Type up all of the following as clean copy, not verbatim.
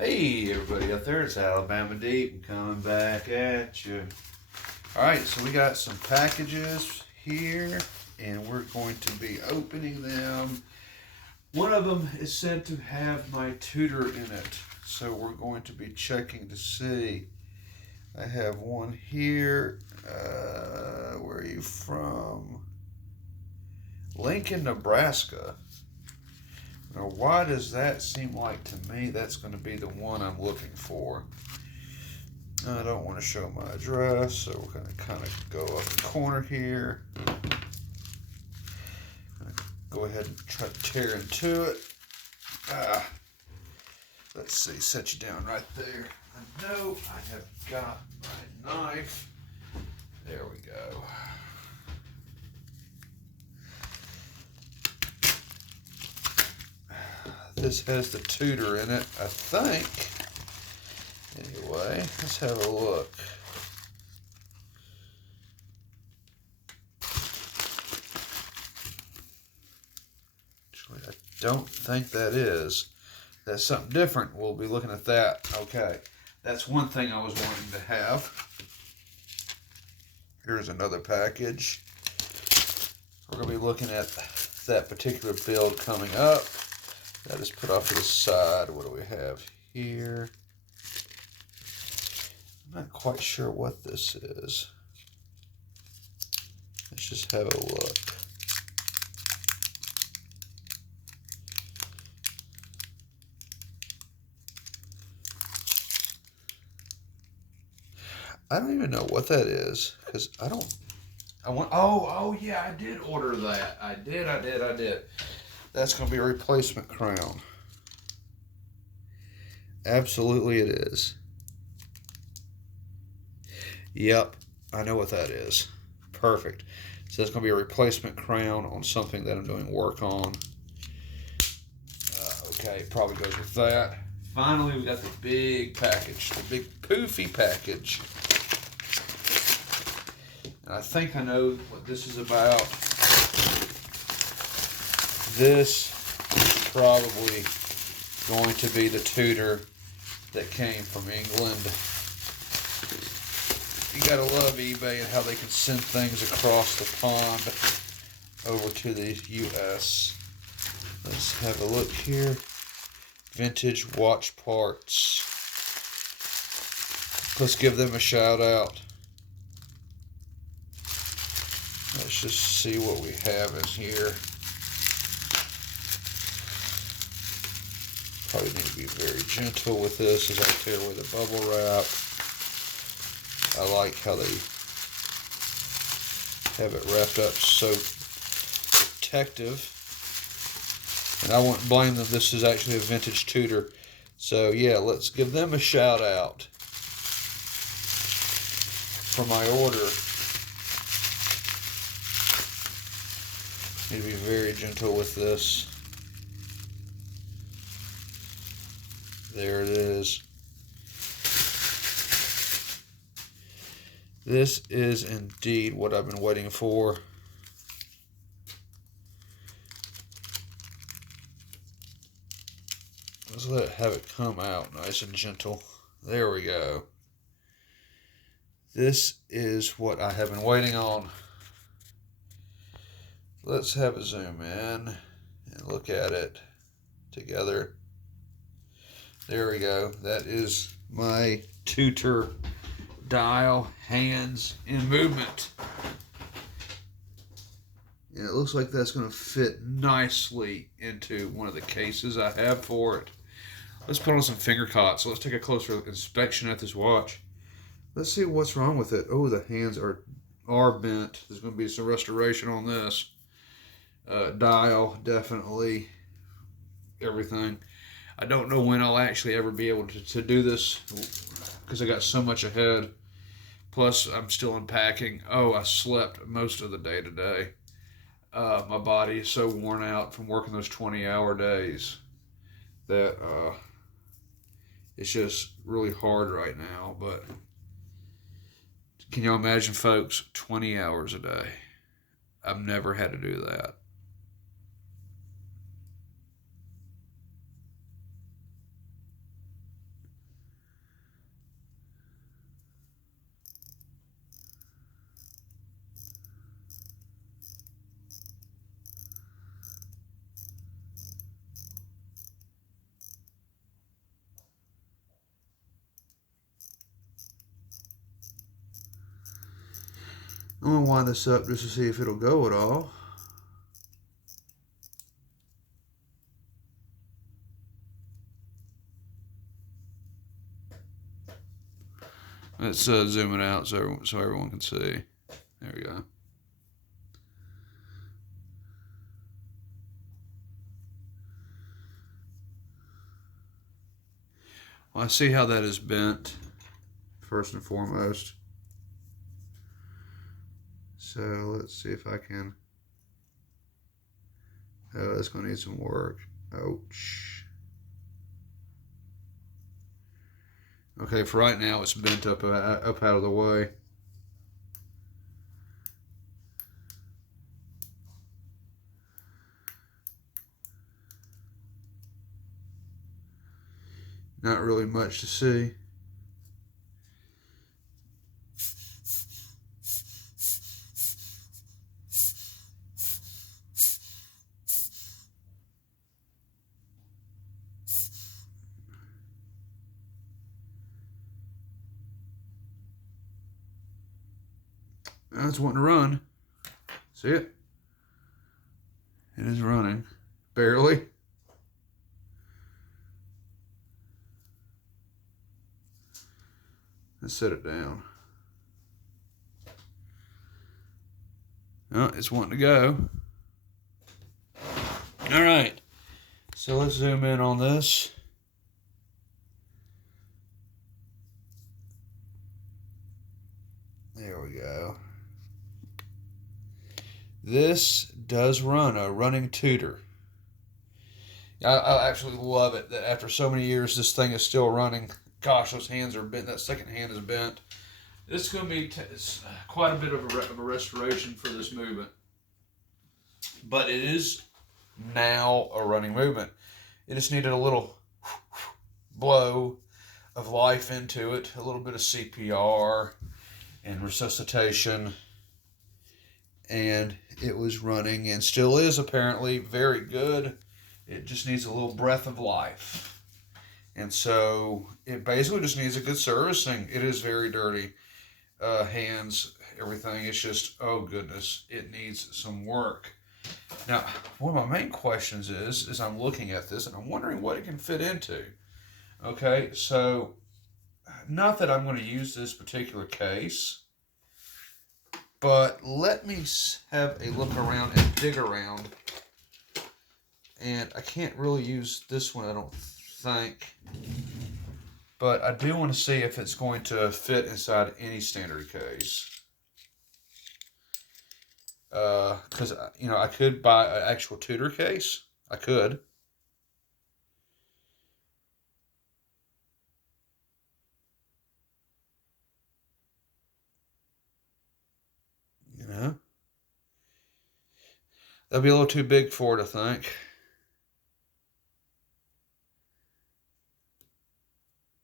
Hey everybody out there, it's Alabama Deep coming back at you. Alright, so we got some packages here and we're going to be opening them. One of them is said to have my Tudor in it, so we're going to be checking to see. I have one here. Where are you from? Lincoln, Nebraska. Now, why does that seem like to me that's going to be the one I'm looking for? I don't want to show my address, so we're going to kind of go up the corner here. Go ahead and try to tear into it. Let's see, set you down right there. I know I have got my knife. There we go. This has the Tudor in it, I think. Anyway, let's have a look. Actually, I don't think that is. That's something different. We'll be looking at that. Okay, that's one thing I was wanting to have. Here's another package. We're going to be looking at that particular build coming up. That is put off to the side. What do we have here? I'm not quite sure what this is. Let's just have a look. I don't even know what that is because oh yeah, I did order that. I did. That's going to be a replacement crown. Absolutely it is. Yep, I know what that is. Perfect. So that's going to be a replacement crown on something that I'm doing work on. Okay, probably goes with that. Finally, we got the big package, the big poofy package. And I think I know what this is about. This is probably going to be the Tudor that came from England. You gotta love eBay and how they can send things across the pond over to the US. Let's have a look here. Vintage watch parts. Let's give them a shout out. Let's just see what we have in here. Probably need to be very gentle with this as I tear away the bubble wrap. I like how they have it wrapped up so protective. And I wouldn't blame them. This is actually a vintage Tudor. So yeah, let's give them a shout out for my order. Need to be very gentle with this. There it is. This is indeed what I've been waiting for. Let's have it come out nice and gentle. There we go. This is what I have been waiting on. Let's have a zoom in and look at it together. There we go. That is my Tudor dial, hands in movement. And it looks like that's going to fit nicely into one of the cases I have for it. Let's put on some finger cots. So let's take a closer inspection at this watch. Let's see what's wrong with it. Oh, the hands are bent. There's going to be some restoration on this. Dial, definitely. Everything. I don't know when I'll actually ever be able to do this because I got so much ahead. Plus, I'm still unpacking. Oh, I slept most of the day today. My body is so worn out from working those 20-hour days that it's just really hard right now. But can y'all imagine, folks, 20 hours a day? I've never had to do that. I'm going to wind this up just to see if it'll go at all. Let's zoom it out so everyone can see. There we go. Well, I see how that is bent, first and foremost. So let's see if I can. Oh, that's going to need some work. Ouch. Okay, for right now, it's bent up out of the way. Not really much to see. Now it's wanting to run. See it? It is running. Barely. Let's set it down. Oh, it's wanting to go. All right. So let's zoom in on this. There we go. This does run a running Tudor. I absolutely love it that after so many years this thing is still running. Gosh, those hands are bent. That second hand is bent. This is going to be quite a bit of a restoration for this movement. But it is now a running movement. It just needed a little blow of life into it, a little bit of CPR and resuscitation, and it was running and still is apparently very good. It just needs a little breath of life. And so it basically just needs a good servicing. It is very dirty. Hands, everything. It's just, oh goodness, it needs some work. Now, one of my main questions is I'm looking at this and I'm wondering what it can fit into. Okay, so not that I'm going to use this particular case, but let me have a look around and dig around. And I can't really use this one, I don't think. But I do want to see if it's going to fit inside any standard case. Because, I could buy an actual Tudor case. I could. That'd be a little too big for it, I think.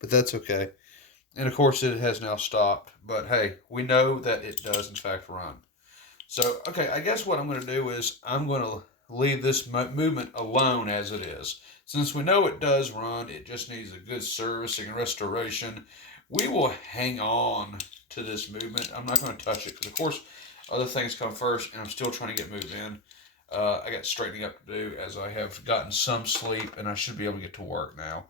But that's okay. And of course it has now stopped. But hey, we know that it does in fact run. So, okay, I guess what I'm going to do is I'm going to leave this movement alone as it is. Since we know it does run, it just needs a good servicing and restoration. We will hang on to this movement. I'm not going to touch it because, of course, other things come first, and I'm still trying to get moved in. I got straightening up to do as I have gotten some sleep, and I should be able to get to work now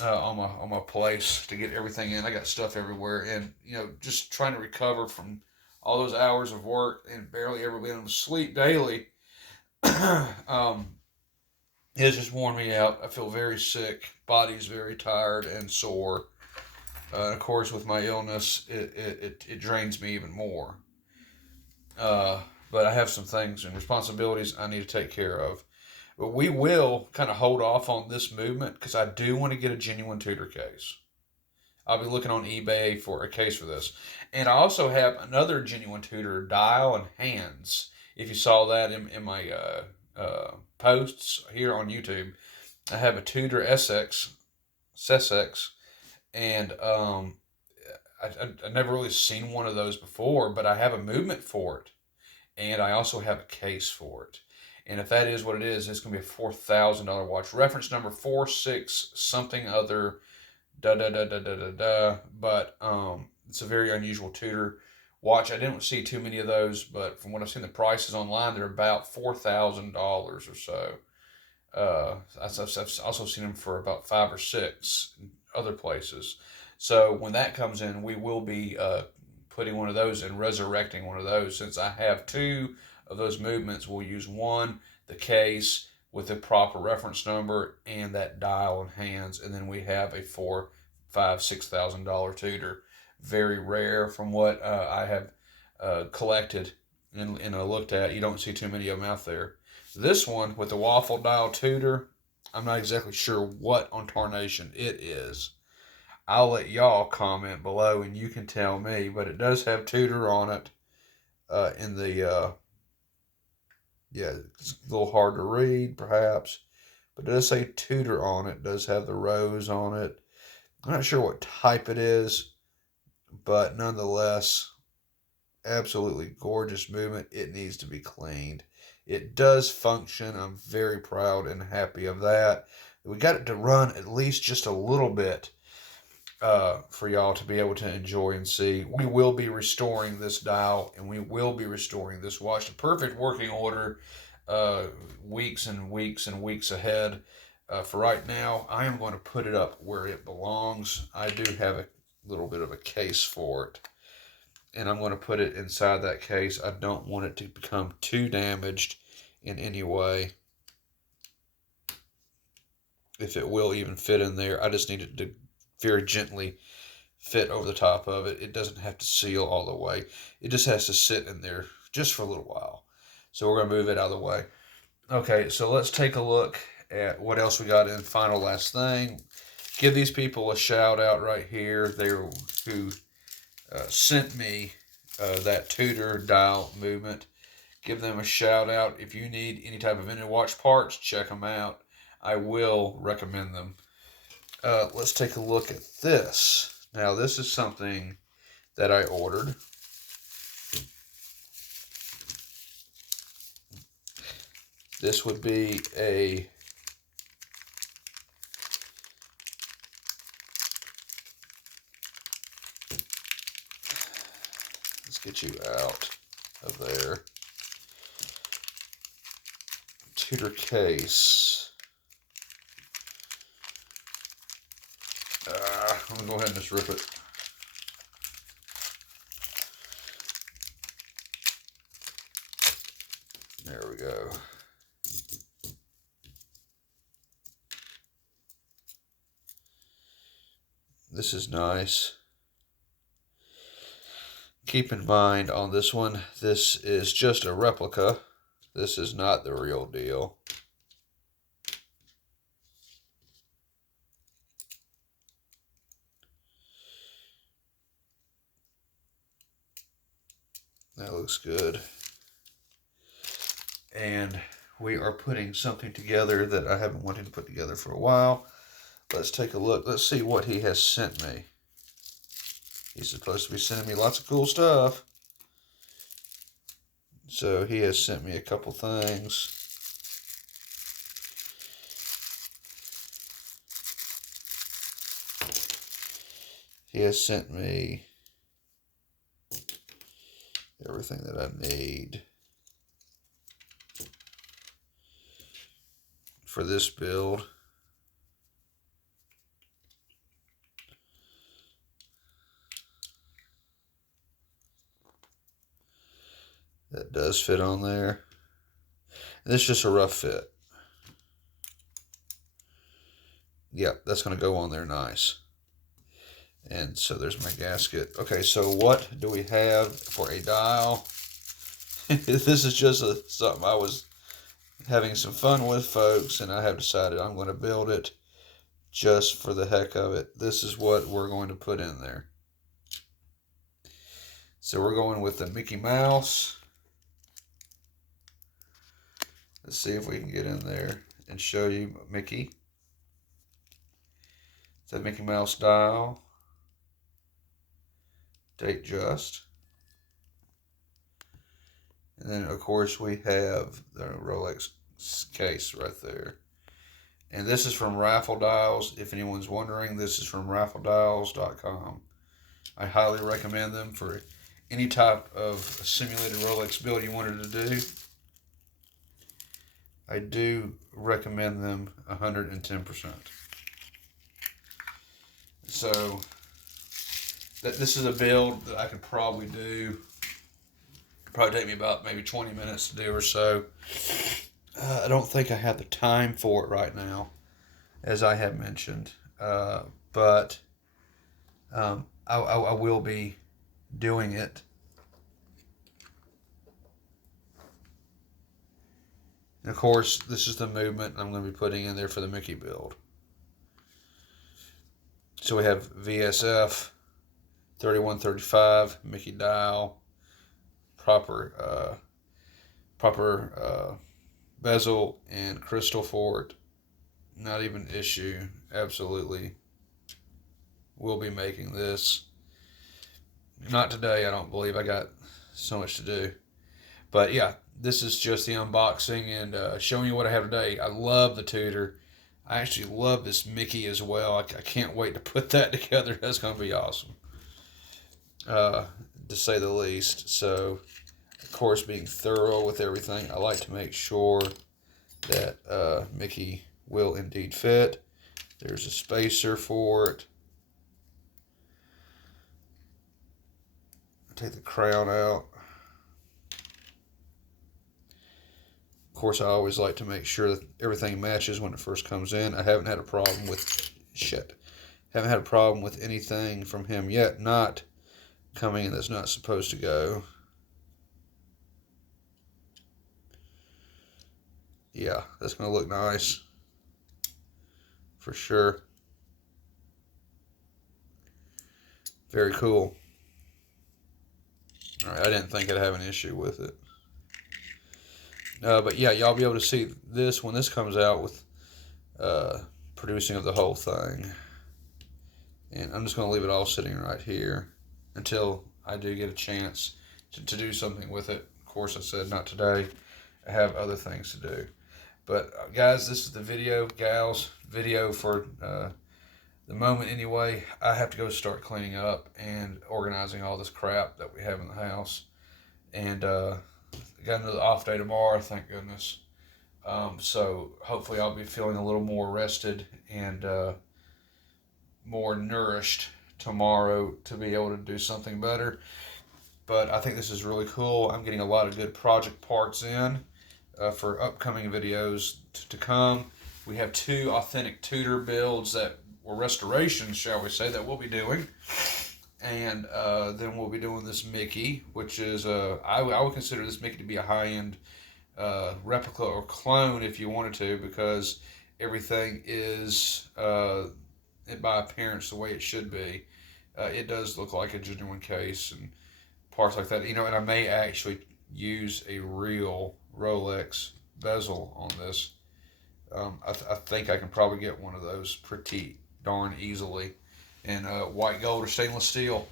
on my place to get everything in. I got stuff everywhere, and just trying to recover from all those hours of work and barely ever being able to sleep daily. It's just worn me out. I feel very sick. Body's very tired and sore. Of course, with my illness, it drains me even more. But I have some things and responsibilities I need to take care of. But we will kind of hold off on this movement because I do want to get a genuine Tudor case. I'll be looking on eBay for a case for this. And I also have another genuine Tudor dial and hands. If you saw that in my posts here on YouTube, I have a Tudor SSX, and I never really seen one of those before, but I have a movement for it. And I also have a case for it. And if that is what it is, it's going to be a $4,000 watch. Reference number 46 something other, but it's a very unusual Tudor watch. I didn't see too many of those, but from what I've seen, the prices online, they're about $4,000 or so. I've also seen them for about 5 or 6 in other places. So when that comes in, we will be putting one of those and resurrecting one of those. Since I have two of those movements, we'll use one, the case with the proper reference number and that dial and hands, and then we have a four, five, $6,000 Tudor. Very rare from what I have collected and looked at. You don't see too many of them out there. This one with the waffle dial Tudor, I'm not exactly sure what on tarnation it is. I'll let y'all comment below and you can tell me, but it does have Tudor on it. In the yeah, it's a little hard to read perhaps, but it does say Tudor on it. It does have the rose on it. I'm not sure what type it is, but nonetheless, absolutely gorgeous movement. It needs to be cleaned. It does function. I'm very proud and happy of that. We got it to run at least just a little bit for y'all to be able to enjoy and see. We will be restoring this dial and we will be restoring this watch to perfect working order weeks and weeks and weeks ahead. For right now, I am going to put it up where it belongs. I do have a little bit of a case for it, and I'm going to put it inside that case. I don't want it to become too damaged in any way. If it will even fit in there, I just need it to very gently fit over the top of it. It doesn't have to seal all the way. It just has to sit in there just for a little while. So we're going to move it out of the way. Okay, so let's take a look at what else we got in. Final last thing. Give these people a shout out right here. They're who sent me that Tudor dial movement. Give them a shout out. If you need any type of vintage watch parts, check them out. I will recommend them. Let's take a look at this. Now, this is something that I ordered. This would be a let's get you out of there. Tudor case. I'm going to go ahead and just rip it. There we go. This is nice. Keep in mind on this one, this is just a replica. This is not the real deal. That looks good. And we are putting something together that I have been wanting to put together for a while. Let's take a look. Let's see what he has sent me. He's supposed to be sending me lots of cool stuff. So he has sent me a couple things. He has sent me everything that I need for this build. That does fit on there. And this is just a rough fit. Yep, that's going to go on there nice. And so there's my gasket. Okay, so what do we have for a dial? This is just something I was having some fun with, folks, and I have decided I'm going to build it just for the heck of it. This is what we're going to put in there. So we're going with the Mickey Mouse. Let's see if we can get in there and show you Mickey. It's a Mickey Mouse dial. Date just. And then, of course, we have the Rolex case right there. And this is from Raffle Dials. If anyone's wondering, this is from raffledials.com. I highly recommend them for any type of simulated Rolex build you wanted to do, I do recommend them 110%. So this is a build that I could probably do. It'd probably take me about maybe 20 minutes to do or so. I don't think I have the time for it right now, as I have mentioned. But I will be doing it. And of course, this is the movement I'm going to be putting in there for the Mickey build. So we have VSF, 3135, Mickey dial, proper bezel and crystal for it. Not even an issue. Absolutely. We'll be making this. Not today, I don't believe. I got so much to do. But yeah, this is just the unboxing and showing you what I have today. I love the Tudor. I actually love this Mickey as well. I can't wait to put that together. That's going to be awesome, to say the least. So, of course, being thorough with everything, I like to make sure that Mickey will indeed fit. There's a spacer for it. Take the crown out. Of course, I always like to make sure that everything matches when it first comes in. I haven't had a problem with haven't had a problem with anything from him yet not coming in that's not supposed to go. Yeah, that's going to look nice for sure. Very cool. All right, I didn't think I'd have an issue with it. But yeah, y'all be able to see this when this comes out with producing of the whole thing. And I'm just going to leave it all sitting right here until I do get a chance to do something with it. Of course, I said not today. I have other things to do. But guys, this is the video, gals, video for the moment anyway. I have to go start cleaning up and organizing all this crap that we have in the house. And got another off day tomorrow, thank goodness. So hopefully I'll be feeling a little more rested and more nourished tomorrow to be able to do something better. But I think this is really cool. I'm getting a lot of good project parts in for upcoming videos to come. We have 2 authentic Tudor builds that were restorations, shall we say, that we'll be doing. And then we'll be doing this Mickey, which is, I would consider this Mickey to be a high-end replica or clone if you wanted to, because everything is, by appearance, the way it should be. It does look like a genuine case and parts like that. You know, and I may actually use a real Rolex bezel on this. I think I can probably get one of those pretty darn easily. And white gold or stainless steel.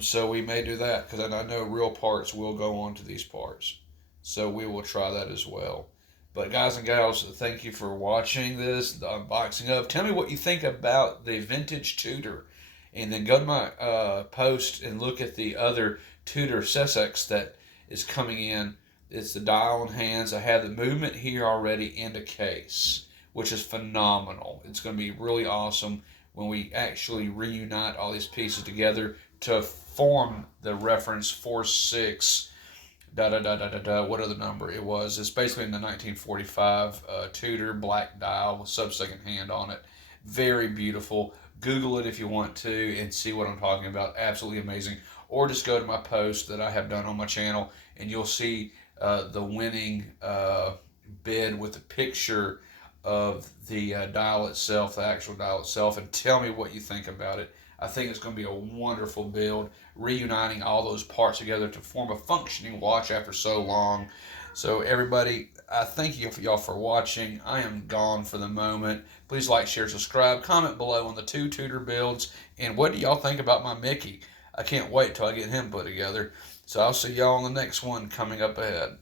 So we may do that, because I know real parts will go onto these parts. So we will try that as well. But guys and gals, thank you for watching this, the unboxing of. Tell me what you think about the vintage Tudor. And then go to my post and look at the other Tudor Sussex that is coming in. It's the dial and hands. I have the movement here already in the case, which is phenomenal. It's going to be really awesome when we actually reunite all these pieces together to form the reference 46 whatever the number it was. It's basically in the 1945 Tudor black dial with sub-second hand on it. Very beautiful. Google it if you want to and see what I'm talking about. Absolutely amazing. Or just go to my post that I have done on my channel and you'll see the winning bid with the picture of the dial itself, the actual dial itself, and tell me what you think about it. I think it's going to be a wonderful build, reuniting all those parts together to form a functioning watch after so long. So everybody, I thank you y'all for watching. I am gone for the moment. Please like, share, subscribe, comment below on the 2 Tudor builds, and what do y'all think about my Mickey? I can't wait till I get him put together. So I'll see y'all on the next one coming up ahead.